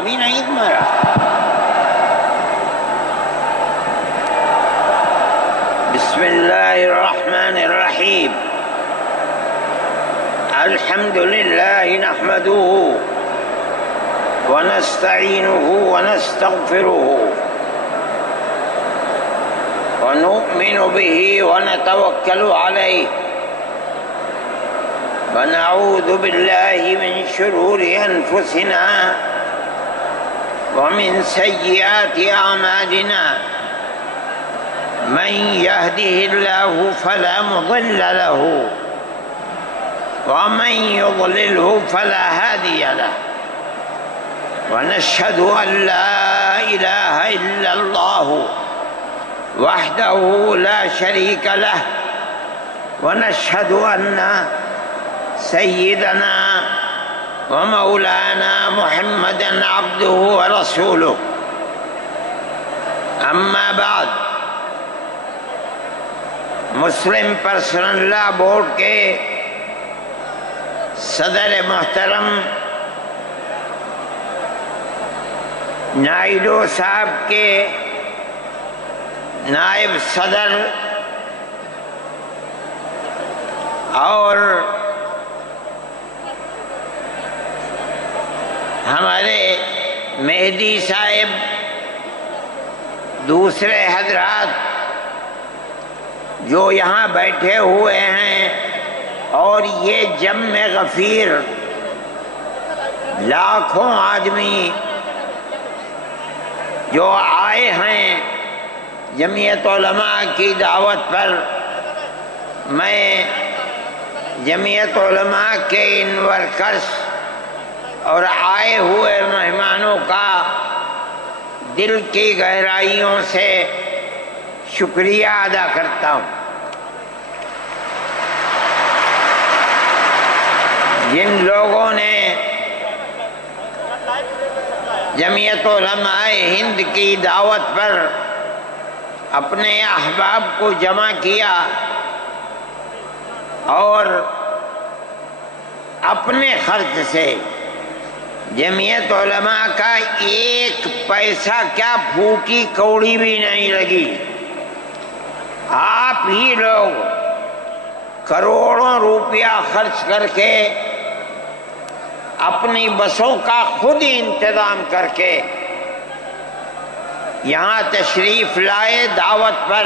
کام ہی نہیں تمہارا. بسم اللہ الرحمن الرحیم. الحمد للہ نحمده ونستعینه ونستغفره ونؤمن به ونتوکل علیہ ونعوذ باللہ من شرور انفسنا ومن سیئات اعمالنا من يهده الله فلا مضل له ومن يضلله فلا هادي له ونشهد أن لا إله إلا الله وحده لا شريك له ونشهد أن سيدنا ومولانا محمدا عبده ورسوله. أما بعد، مسلم پرسنل لا بورڈ کے صدر محترم نائیڈو صاحب کے نائب صدر اور ہمارے مہدی صاحب، دوسرے حضرات جو یہاں بیٹھے ہوئے ہیں، اور یہ جمع غفیر لاکھوں آدمی جو آئے ہیں جمعیت علماء کی دعوت پر، میں جمعیت علماء کے ان ورکرز اور آئے ہوئے مہمانوں کا دل کی گہرائیوں سے شکریہ ادا کرتا ہوں. جن لوگوں نے جمعیت علماء ہند کی دعوت پر اپنے احباب کو جمع کیا اور اپنے خرچ سے جمعیت علماء کا ایک پیسہ کیا پھوکی کوڑی بھی نہیں لگی، آپ ہی لوگ کروڑوں روپیہ خرچ کر کے اپنی بسوں کا خود ہی انتظام کر کے یہاں تشریف لائے دعوت پر،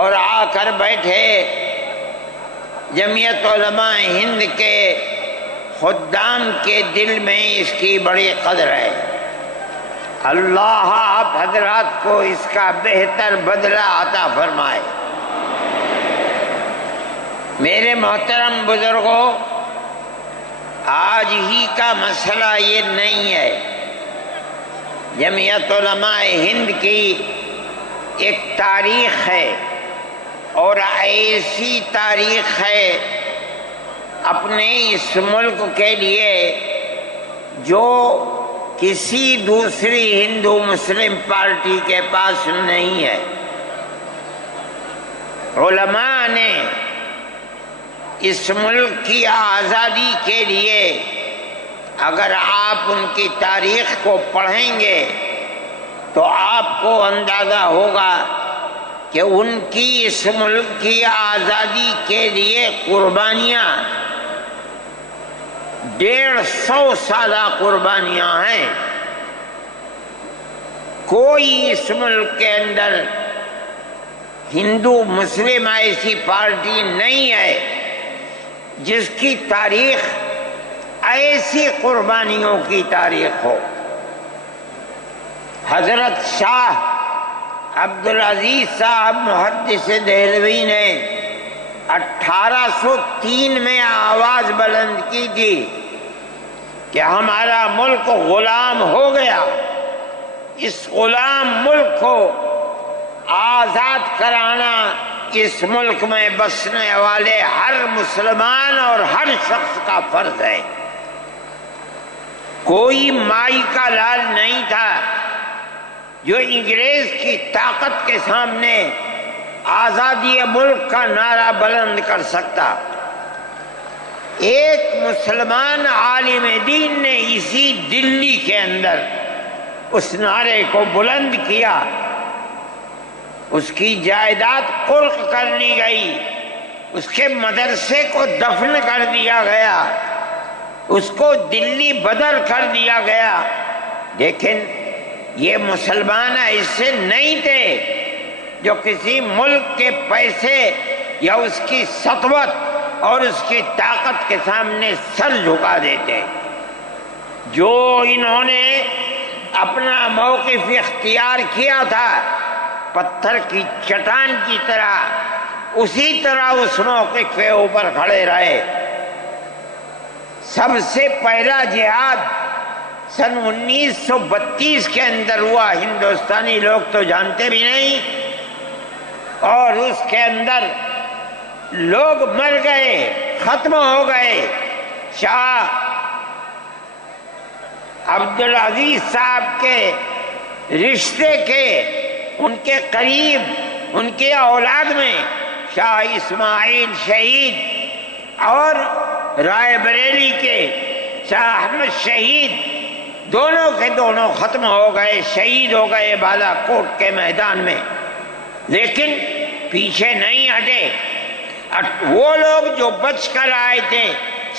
اور آ کر بیٹھے. جمعیت علماء ہند کے خدام کے دل میں اس کی بڑی قدر ہے. اللہ آپ حضرات کو اس کا بہتر بدلہ عطا فرمائے. میرے محترم بزرگوں، آج ہی کا مسئلہ یہ نہیں ہے. جمعیت علماء ہند کی ایک تاریخ ہے، اور ایسی تاریخ ہے اپنے اس ملک کے لیے جو کسی دوسری ہندو مسلم پارٹی کے پاس نہیں ہے. علماء نے اس ملک کی آزادی کے لیے، اگر آپ ان کی تاریخ کو پڑھیں گے تو آپ کو اندازہ ہوگا کہ ان کی اس ملک کی آزادی کے لیے قربانیاں 150 سالہ قربانیاں ہیں. کوئی اس ملک کے اندر ہندو مسلم ایسی پارٹی نہیں ہے جس کی تاریخ ایسی قربانیوں کی تاریخ ہو. حضرت شاہ عبدالعزیز صاحب محدث دہلوی نے 1803 میں آواز بلند کی تھی کہ ہمارا ملک غلام ہو گیا، اس غلام ملک کو آزاد کرانا اس ملک میں بسنے والے ہر مسلمان اور ہر شخص کا فرض ہے. کوئی مائی کا لال نہیں تھا جو انگریز کی طاقت کے سامنے آزادی ملک کا نعرہ بلند کر سکتا. ایک مسلمان عالم دین نے اسی دلی کے اندر اس نعرے کو بلند کیا، اس کی جائیداد قلق کر لی گئی، اس کے مدرسے کو دفن کر دیا گیا، اس کو دلی بدر کر دیا گیا۔ لیکن یہ مسلمان ایسے نہیں تھے جو کسی ملک کے پیسے یا اس کی سطوت اور اس کی طاقت کے سامنے سر جھکا دیتے۔ جو انہوں نے اپنا موقف اختیار کیا تھا پتھر کی چٹان کی طرح، اسی طرح اس موقف کے اوپر کھڑے رہے۔ سب سے پہلا جہاد سن 1932 کے اندر ہوا، ہندوستانی لوگ تو جانتے بھی نہیں، اور اس کے اندر لوگ مر گئے، ختم ہو گئے۔ شاہ عبدالعزیز صاحب کے رشتے کے، ان کے قریب، ان کے اولاد میں شاہ اسماعیل شہید اور رائے بریلی کے شاہ احمد شہید، دونوں کے دونوں ختم ہو گئے، شہید ہو گئے بالا کوٹ کے میدان میں۔ لیکن پیچھے نہیں ہٹے۔ وہ لوگ جو بچ کر آئے تھے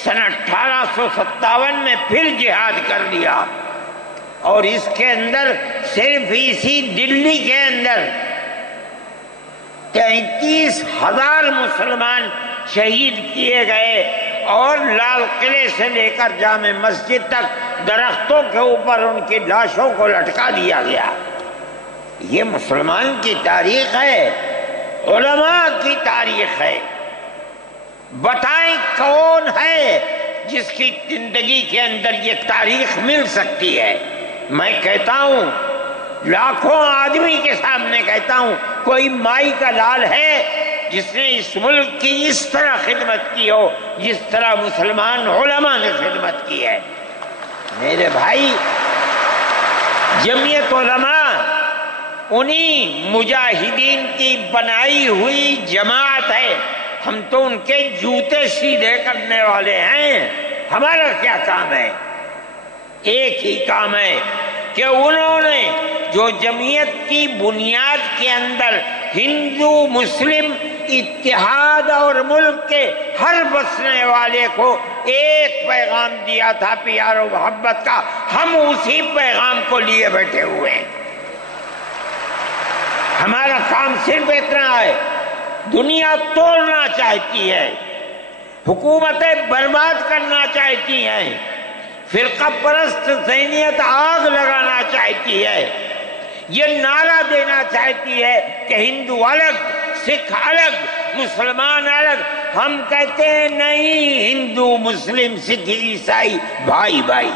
سن 1857 میں پھر جہاد کر لیا، اور اس کے اندر صرف اسی دلی کے اندر 33,000 مسلمان شہید کیے گئے، اور لال قلعے سے لے کر جامع مسجد تک درختوں کے اوپر ان کی لاشوں کو لٹکا دیا گیا۔ یہ مسلمان کی تاریخ ہے، علماء کی تاریخ ہے۔ بتائیں کون ہے جس کی زندگی کے اندر یہ تاریخ مل سکتی ہے؟ میں کہتا ہوں، لاکھوں آدمی کے سامنے کہتا ہوں، کوئی مائی کا لال ہے جس نے اس ملک کی اس طرح خدمت کی ہو جس طرح مسلمان علماء نے خدمت کی ہے؟ میرے بھائی، جمعیت علماء انہی مجاہدین کی بنائی ہوئی جماعت ہے۔ ہم تو ان کے جوتے سیدھے کرنے والے ہیں۔ ہمارا کیا کام ہے؟ ایک ہی کام ہے کہ انہوں نے جو جمعیت کی بنیاد کے اندر ہندو مسلم اتحاد اور ملک کے ہر بسنے والے کو ایک پیغام دیا تھا پیار و محبت کا، ہم اسی پیغام کو لیے بیٹھے ہوئے ہیں۔ ہمارا کام صرف اتنا ہے۔ دنیا توڑنا چاہتی ہے، حکومتیں برباد کرنا چاہتی ہیں، فرقہ پرست ذہنیت آگ لگانا چاہتی ہے، یہ نعرہ دینا چاہتی ہے کہ ہندو الگ، سکھ الگ، مسلمان الگ۔ ہم کہتے ہیں نہیں، ہندو مسلم سکھ عیسائی بھائی بھائی۔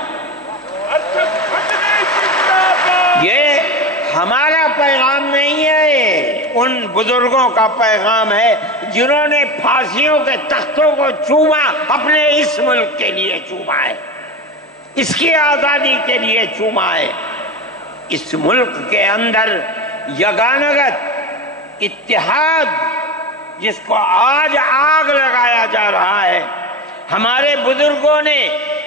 یہ ہمارا پیغام نہیں ہے، ان بزرگوں کا پیغام ہے جنہوں نے پھانسیوں کے تختوں کو چوما، اپنے اس ملک کے لیے چوما ہے، اس کی آزادی کے لیے چوما ہے۔ اس ملک کے اندر یگانگت اتحاد جس کو آج آگ لگایا جا رہا ہے، ہمارے بزرگوں نے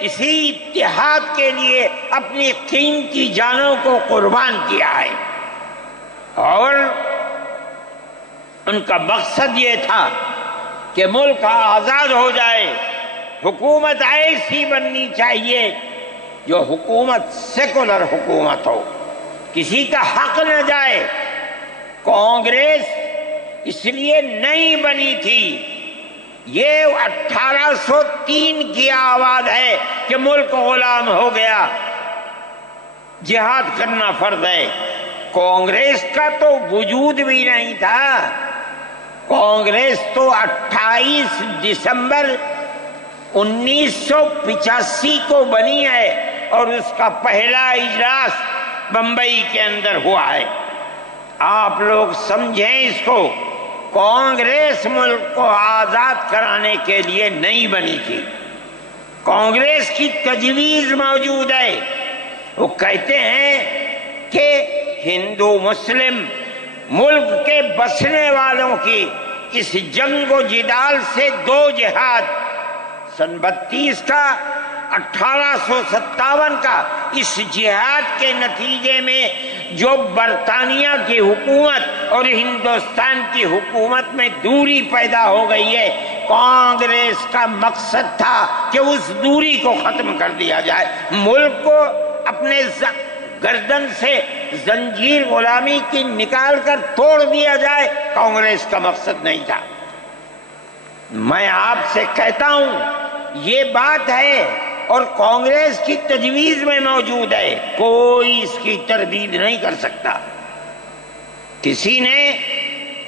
اسی اتحاد کے لیے اپنی قیمتی جانوں کو قربان کیا ہے، اور ان کا مقصد یہ تھا کہ ملک آزاد ہو جائے۔ حکومت ایسی بننی چاہیے جو حکومت سیکولر حکومت ہو، کسی کا حق نہ جائے۔ کانگریس اس لیے نہیں بنی تھی، یہ 1803 کی آواز ہے کہ ملک غلام ہو گیا، جہاد کرنا فرض ہے۔ کانگریس کا تو وجود بھی نہیں تھا۔ کانگریس تو 28 دسمبر 1985 کو بنی ہے، اور اس کا پہلا اجلاس بمبئی کے اندر ہوا ہے۔ آپ لوگ سمجھیں اس کو، کانگریس ملک کو آزاد کرانے کے لیے نہیں بنی تھی۔ کانگریس کی تجویز موجود ہے، وہ کہتے ہیں کہ ہندو مسلم ملک کے بسنے والوں کی اس جنگ و جدال سے دو جہاد سن 32 کا 1857 کا اس جہاد کے نتیجے میں جو برطانیہ کی حکومت اور ہندوستان کی حکومت میں دوری پیدا ہو گئی ہے، کانگریس کا مقصد تھا کہ اس دوری کو ختم کر دیا جائے، ملک کو اپنے گردن سے زنجیر غلامی کی نکال کر توڑ دیا جائے۔ کانگریس کا مقصد نہیں تھا۔ میں آپ سے کہتا ہوں یہ بات ہے اور کانگریس کی تجویز میں موجود ہے، کوئی اس کی تردید نہیں کر سکتا۔ کسی نے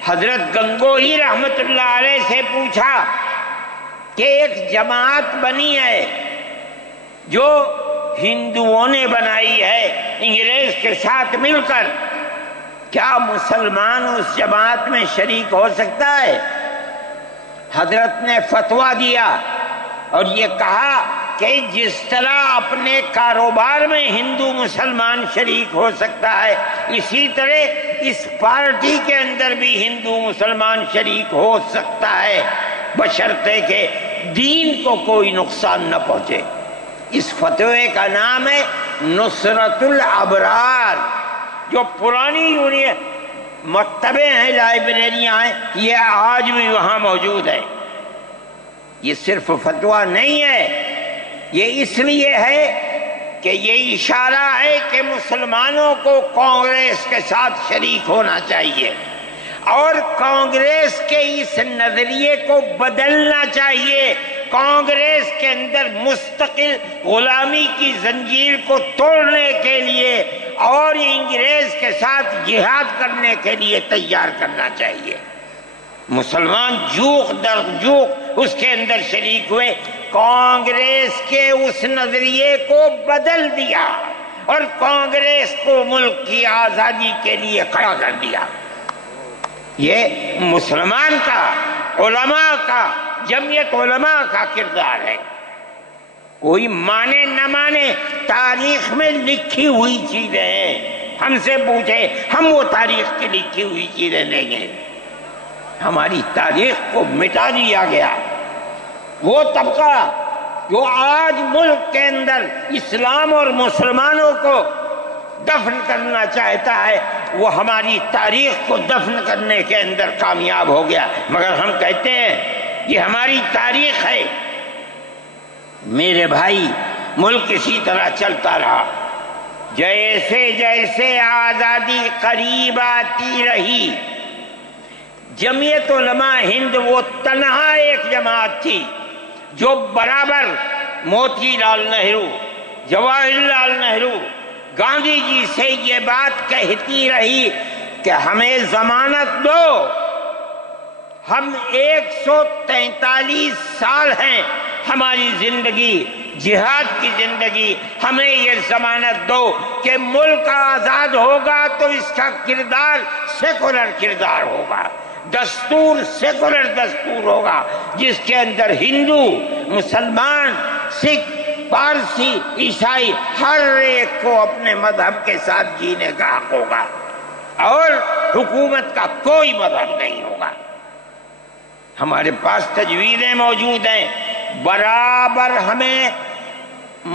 حضرت گنگوہی رحمت اللہ علیہ سے پوچھا کہ ایک جماعت بنی ہے جو ہندوؤں نے بنائی ہے انگریز کے ساتھ مل کر، کیا مسلمان اس جماعت میں شریک ہو سکتا ہے؟ حضرت نے فتویٰ دیا اور یہ کہا کہ جس طرح اپنے کاروبار میں ہندو مسلمان شریک ہو سکتا ہے، اسی طرح اس پارٹی کے اندر بھی ہندو مسلمان شریک ہو سکتا ہے، بشرطے کہ دین کو کوئی نقصان نہ پہنچے۔ اس فتوے کا نام ہے نصرت الابرار، جو پرانی یونین مکتبیں ہیں، لائبریریاں ہیں، یہ آج بھی وہاں موجود ہے۔ یہ صرف فتویٰ نہیں ہے، یہ اس لیے ہے کہ یہ اشارہ ہے کہ مسلمانوں کو کانگریس کے ساتھ شریک ہونا چاہیے اور کانگریس کے اس نظریے کو بدلنا چاہیے۔ کانگریس کے اندر مستقل غلامی کی زنجیر کو توڑنے کے لیے اور انگریز کے ساتھ جہاد کرنے کے لیے تیار کرنا چاہیے۔ مسلمان جوق در جوق اس کے اندر شریک ہوئے، کانگریس کے اس نظریے کو بدل دیا اور کانگریس کو ملک کی آزادی کے لیے کھڑا کر دیا۔ یہ مسلمان کا، علماء کا، جمعیت علماء کا کردار ہے۔ کوئی مانے نہ مانے، تاریخ میں لکھی ہوئی چیزیں ہیں، ہم سے پوچھے ہم وہ تاریخ کی لکھی ہوئی چیزیں نہیں ہیں۔ ہماری تاریخ کو مٹا دیا گیا۔ وہ طبقہ جو آج ملک کے اندر اسلام اور مسلمانوں کو دفن کرنا چاہتا ہے، وہ ہماری تاریخ کو دفن کرنے کے اندر کامیاب ہو گیا، مگر ہم کہتے ہیں یہ ہماری تاریخ ہے۔ میرے بھائی، ملک اسی طرح چلتا رہا، جیسے جیسے آزادی قریب آتی رہی، جمعیت علماء ہند وہ تنہا ایک جماعت تھی جو برابر موتی لال نہرو، جواہر لال نہرو، گاندھی جی سے یہ بات کہتی رہی کہ ہمیں ضمانت دو، ہم 143 سال ہیں ہماری زندگی، جہاد کی زندگی، ہمیں یہ ضمانت دو کہ ملک آزاد ہوگا تو اس کا کردار سیکولر کردار ہوگا، دستور سیکولر دستور ہوگا، جس کے اندر ہندو، مسلمان، سکھ، پارسی، عیسائی ہر ایک کو اپنے مذہب کے ساتھ جینے کا حق ہوگا اور حکومت کا کوئی مذہب نہیں ہوگا۔ ہمارے پاس تجویزیں موجود ہیں، برابر ہمیں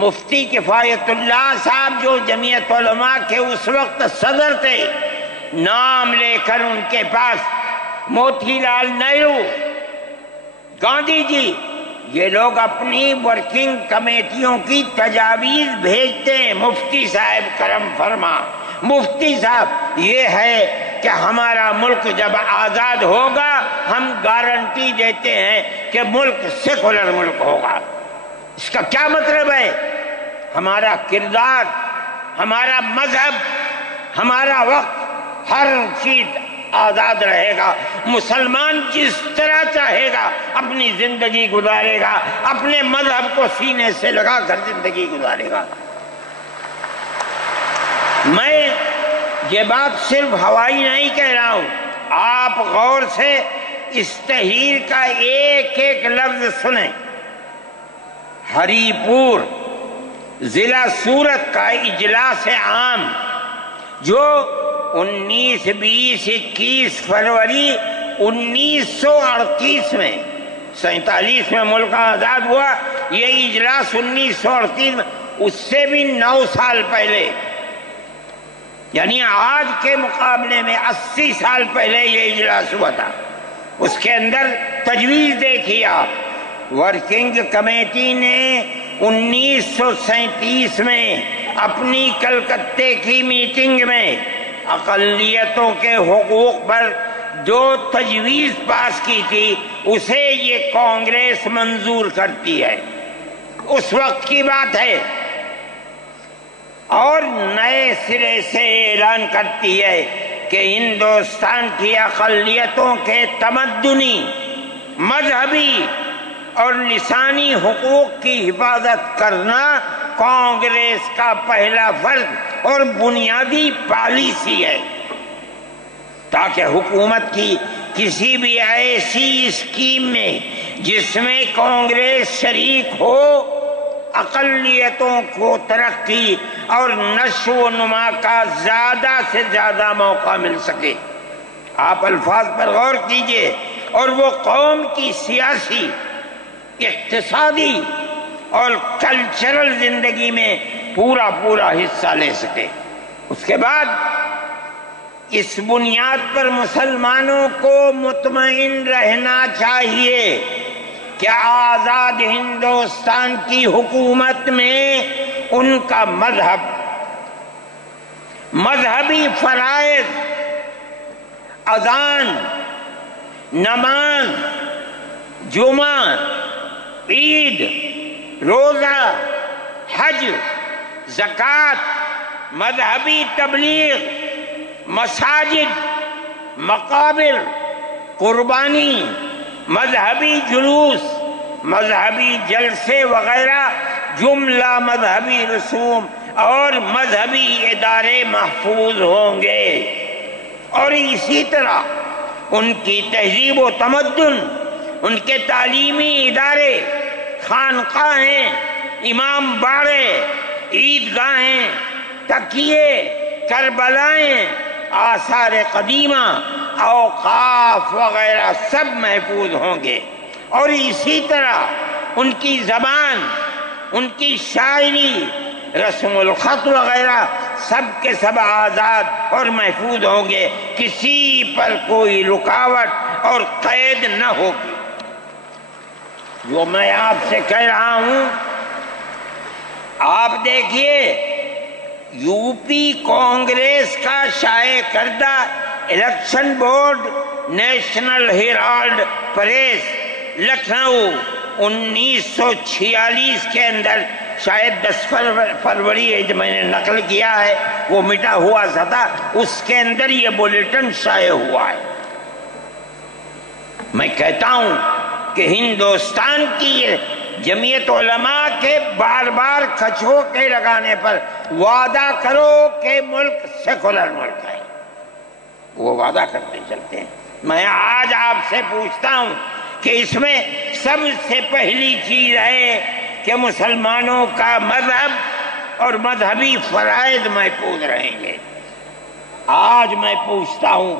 مفتی کفایت اللہ صاحب جو جمعیت علماء کے اس وقت صدر تھے، نام لے کر ان کے پاس موتی لال نہرو، گاندھی جی، یہ لوگ اپنی ورکنگ کمیٹیوں کی تجاویز بھیجتے ہیں، مفتی صاحب کرم فرما، مفتی صاحب یہ ہے کہ ہمارا ملک جب آزاد ہوگا ہم گارنٹی دیتے ہیں کہ ملک سیکولر ملک ہوگا۔ اس کا کیا مطلب ہے؟ ہمارا کردار، ہمارا مذہب، ہمارا وقت، ہر چیز آزاد رہے گا، مسلمان جس طرح چاہے گا اپنی زندگی گزارے گا، اپنے مذہب کو سینے سے لگا کر زندگی گزارے گا۔ میں یہ بات صرف ہوائی نہیں کہہ رہا ہوں، آپ غور سے اس تحریر کا ایک ایک لفظ سنیں۔ ہری پور ضلع سورت کا اجلاس عام جو 19، 20، 21 فروری 1938 میں 47 میں ملک آزاد ہوا، یہ اجلاس 1938 میں، اس سے بھی 9 سال پہلے، یعنی آج کے مقابلے میں 80 سال پہلے یہ اجلاس ہوا تھا۔ اس کے اندر تجویز دیکھیے آپ، ورکنگ کمیٹی نے 1937 میں اپنی کلکتے کی میٹنگ میں اقلیتوں کے حقوق پر جو تجویز پاس کی تھی اسے یہ کانگریس منظور کرتی ہے، اس وقت کی بات ہے، اور نئے سرے سے اعلان کرتی ہے کہ ہندوستان کی اقلیتوں کے تمدنی، مذہبی اور لسانی حقوق کی حفاظت کرنا کانگریس کا پہلا فرض اور بنیادی پالیسی ہے، تاکہ حکومت کی کسی بھی ایسی اسکیم میں جس میں کانگریس شریک ہو اقلیتوں کو ترقی اور نشو و نما کا زیادہ سے زیادہ موقع مل سکے۔ آپ الفاظ پر غور کیجئے، اور وہ قوم کی سیاسی، اقتصادی اور کلچرل زندگی میں پورا حصہ لے سکے۔ اس کے بعد اس بنیاد پر مسلمانوں کو مطمئن رہنا چاہیے کہ آزاد ہندوستان کی حکومت میں ان کا مذہبی فرائض، اذان، نماز، جمعہ، عید، روزہ، حج، زکوٰۃ، مذہبی تبلیغ، مساجد، مقابر، قربانی، مذہبی جلوس، مذہبی جلسے وغیرہ جملہ مذہبی رسوم اور مذہبی ادارے محفوظ ہوں گے، اور اسی طرح ان کی تہذیب و تمدن، ان کے تعلیمی ادارے، خانقاہیں، امام باڑے، عیدگاہیں، تکیے، کربلائیں، آثار قدیمہ، اوقاف وغیرہ سب محفوظ ہوں گے، اور اسی طرح ان کی زبان، ان کی شاعری، رسم الخط وغیرہ سب کے سب آزاد اور محفوظ ہوں گے، کسی پر کوئی رکاوٹ اور قید نہ ہوگی۔ جو میں آپ سے کہہ رہا ہوں، آپ دیکھیے، یو پی کانگریس کا شائع کردہ election board, National Herald press, Lucknow, 1946 کے اندر، شاید 10 فروری جو میں نے نقل کیا ہے وہ مٹا ہوا تھا، اس کے اندر یہ بلیٹن شائع ہوا ہے۔ میں کہتا ہوں کہ ہندوستان کی جمعیت علماء کے بار بار کھچوکے لگانے پر وعدہ کرو کہ ملک سیکولر ملک ہے، وہ وعدہ کرتے چلتے ہیں۔ میں آج آپ سے پوچھتا ہوں کہ اس میں سب سے پہلی چیز ہے کہ مسلمانوں کا مذہب اور مذہبی فرائض محفوظ رہیں گے۔ آج میں پوچھتا ہوں،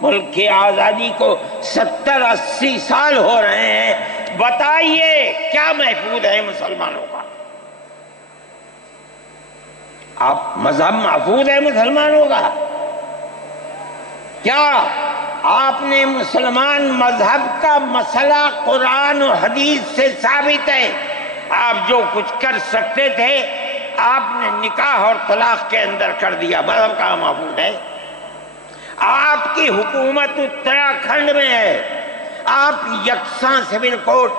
ملک کی آزادی کو 70-80 سال ہو رہے ہیں، بتائیے کیا محفوظ ہے مسلمانوں کا؟ آپ مذہب محفوظ ہے مسلمانوں کا؟ کیا آپ نے مسلمان مذہب کا مسئلہ قرآن و حدیث سے ثابت ہے؟ آپ جو کچھ کر سکتے تھے آپ نے نکاح اور طلاق کے اندر کر دیا، مذہب کا محفوظ ہے؟ آپ کی حکومت اتراکھنڈ میں ہے، آپ یکساں سول کوڈ،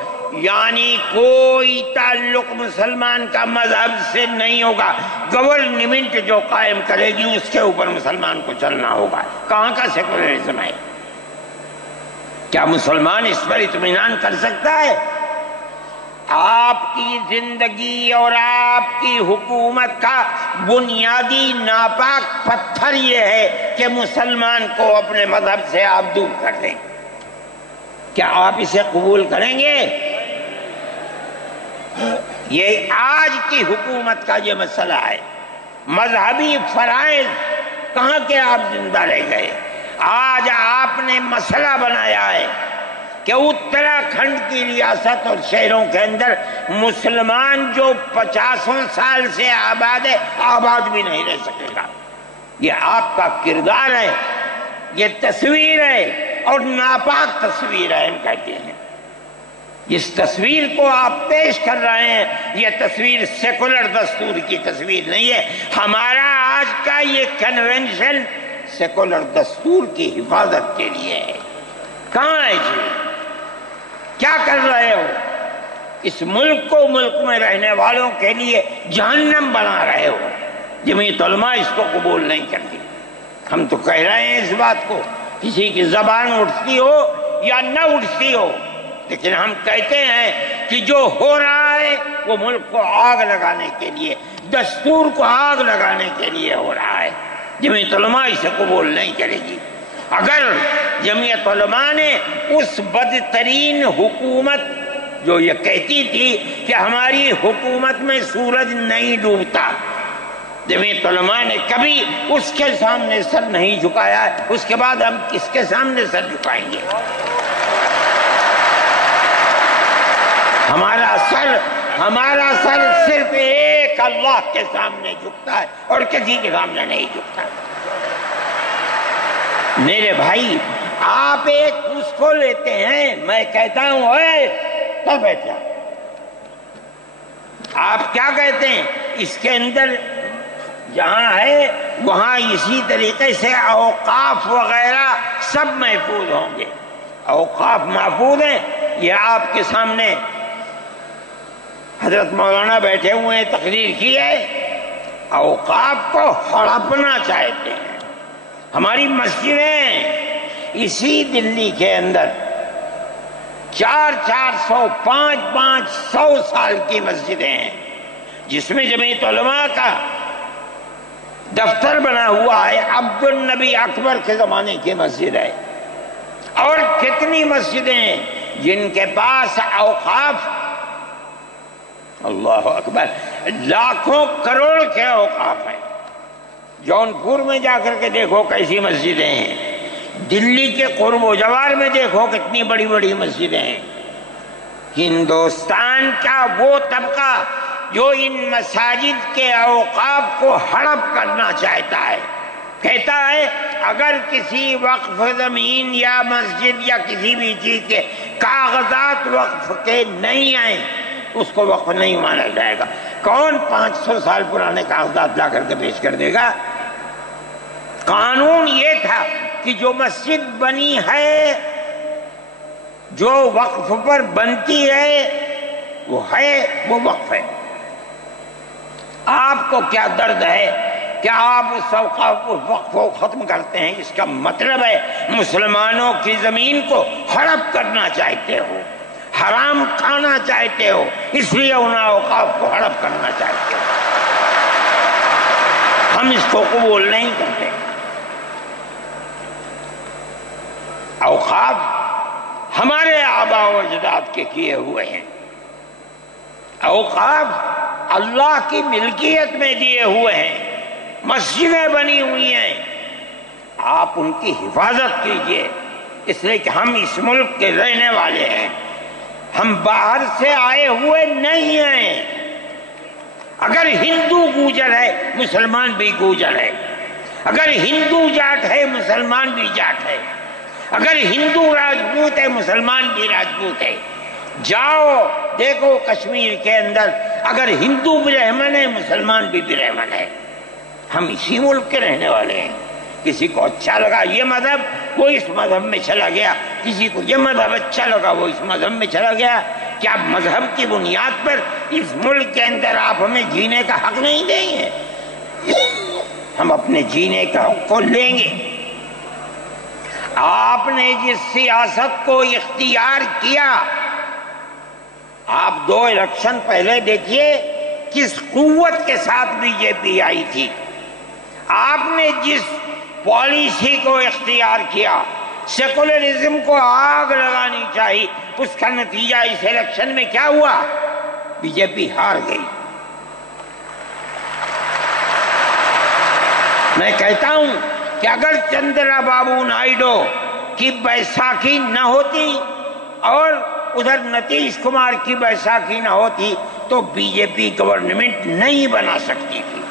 یعنی کوئی تعلق مسلمان کا مذہب سے نہیں ہوگا، گورنمنٹ جو قائم کرے گی اس کے اوپر مسلمان کو چلنا ہوگا۔ کہاں کا سیکولرزم ہے؟ کیا مسلمان اس پر اطمینان کر سکتا ہے؟ آپ کی زندگی اور آپ کی حکومت کا بنیادی ناپاک پتھر یہ ہے کہ مسلمان کو اپنے مذہب سے آپ دور کر دیں۔ کیا آپ اسے قبول کریں گے؟ یہ آج کی حکومت کا یہ مسئلہ ہے۔ مذہبی فرائض کہاں کے آپ زندہ رہ گئے؟ آج آپ نے مسئلہ بنایا ہے کہ اتراکھنڈ کی ریاست اور شہروں کے اندر مسلمان جو 50 سال سے آباد ہے، آباد بھی نہیں رہ سکے گا۔ یہ آپ کا کردار ہے، یہ تصویر ہے اور ناپاک تصویر ہے، ہم کہتے ہیں۔ اس تصویر کو آپ پیش کر رہے ہیں، یہ تصویر سیکولر دستور کی تصویر نہیں ہے۔ ہمارا آج کا یہ کنونشن سیکولر دستور کی حفاظت کے لیے ہے۔ کہاں ہے جی؟ کیا کر رہے ہو؟ اس ملک کو، ملک میں رہنے والوں کے لیے جہنم بنا رہے ہو۔ جمعیت علماء اس کو قبول نہیں کرتی۔ ہم تو کہہ رہے ہیں اس بات کو، کسی کی زبان اٹھتی ہو یا نہ اٹھتی ہو، لیکن ہم کہتے ہیں کہ جو ہو رہا ہے وہ ملک کو آگ لگانے کے لیے، دستور کو آگ لگانے کے لیے ہو رہا ہے۔ جمعیت علماء اسے قبول نہیں کرے گی۔ اگر جمعیت علماء نے اس بدترین حکومت جو یہ کہتی تھی کہ ہماری حکومت میں سورج نہیں ڈوبتا، جمعیت علماء نے کبھی اس کے سامنے سر نہیں جھکایا ہے، اس کے بعد ہم کس کے سامنے سر جھکائیں گے؟ ہمارا سر صرف ایک اللہ کے سامنے جھکتا ہے اور کسی کے سامنے نہیں جھکتا۔ میرے بھائی، آپ ایک اس کو لیتے ہیں، میں کہتا ہوں اے تب بیٹھا، آپ کیا کہتے ہیں؟ اس کے اندر جہاں ہے وہاں اسی طریقے سے اوقاف وغیرہ سب محفوظ ہوں گے۔ اوقاف محفوظ ہیں، یہ آپ کے سامنے حضرت مولانا بیٹھے ہوئے ہیں، تقریر کی ہے۔ اوقاف کو ہڑپنا چاہتے ہیں۔ ہماری مسجدیں اسی دلی کے اندر 400 500 سال کی مسجدیں ہیں، جس میں جمعیت علماء کا دفتر بنا ہوا ہے، عبد النبی اکبر کے زمانے کی مسجد ہے۔ اور کتنی مسجدیں جن کے پاس اوقاف، اللہ اکبر، لاکھوں کروڑ کے اوقاف ہیں۔ جونپور میں جا کر کے دیکھو کیسی مسجدیں ہیں، دلی کے قرب و جوار میں دیکھو کتنی بڑی بڑی مسجدیں ہیں۔ ہندوستان کا وہ طبقہ جو ان مساجد کے اوقاف کو ہڑپ کرنا چاہتا ہے، کہتا ہے اگر کسی وقف زمین یا مسجد یا کسی بھی چیز کے کاغذات وقف کے نہیں آئیں، اس کو وقف نہیں مانا جائے گا۔ کون 500 سال پرانے کاغذات لا کر کے پیش کر دے گا؟ قانون یہ تھا کہ جو مسجد بنی ہے، جو وقف پر بنتی ہے، وہ وقف ہے۔ آپ کو کیا درد ہے کہ آپ اس وقف کو ختم کرتے ہیں؟ اس کا مطلب ہے مسلمانوں کی زمین کو ہڑپ کرنا چاہتے ہو، حرام کھانا چاہتے ہو، اس لیے ان اوقاف کو ہڑپ کرنا چاہتے ہو۔ ہم اس کو قبول نہیں کرتے۔ اوقاف ہمارے آباء و اجداد کے کیے ہوئے ہیں، اوقاف اللہ کی ملکیت میں دیے ہوئے ہیں، مسجدیں بنی ہوئی ہیں، آپ ان کی حفاظت کیجئے، اس لیے کہ ہم اس ملک کے رہنے والے ہیں، ہم باہر سے آئے ہوئے نہیں ہیں۔ اگر ہندو گوجر ہے، مسلمان بھی گوجر ہے، اگر ہندو جاٹ ہے، مسلمان بھی جاٹ ہے، اگر ہندو راجپوت ہے، مسلمان بھی راجپوت ہے۔ جاؤ دیکھو کشمیر کے اندر، اگر ہندو برہمن ہے، مسلمان بھی برہمن ہے۔ ہم اسی ملک کے رہنے والے ہیں۔ کسی کو اچھا لگا یہ مذہب، وہ اس مذہب میں چلا گیا، کسی کو یہ مذہب اچھا لگا، وہ اس مذہب میں چلا گیا۔ کیا مذہب کی بنیاد پر اس ملک کے اندر آپ ہمیں جینے کا حق نہیں دیں گے؟ ہم اپنے جینے کا حق کو لیں گے۔ آپ نے جس سیاست کو اختیار کیا، آپ 2 الیکشن پہلے دیکھیے کس قوت کے ساتھ بی جے پی آئی تھی۔ آپ نے جس پالیسی کو اختیار کیا، سیکولرزم کو آگ لگانی چاہیے، اس کا نتیجہ اس الیکشن میں کیا ہوا؟ بی جے پی ہار گئی۔ میں کہتا ہوں کہ اگر چندرا بابو نائیڈو کی بیساکھی نہ ہوتی اور ادھر نتیش کمار کی بیساکھی نہ ہوتی تو بی جے پی گورنمنٹ نہیں بنا سکتی تھی۔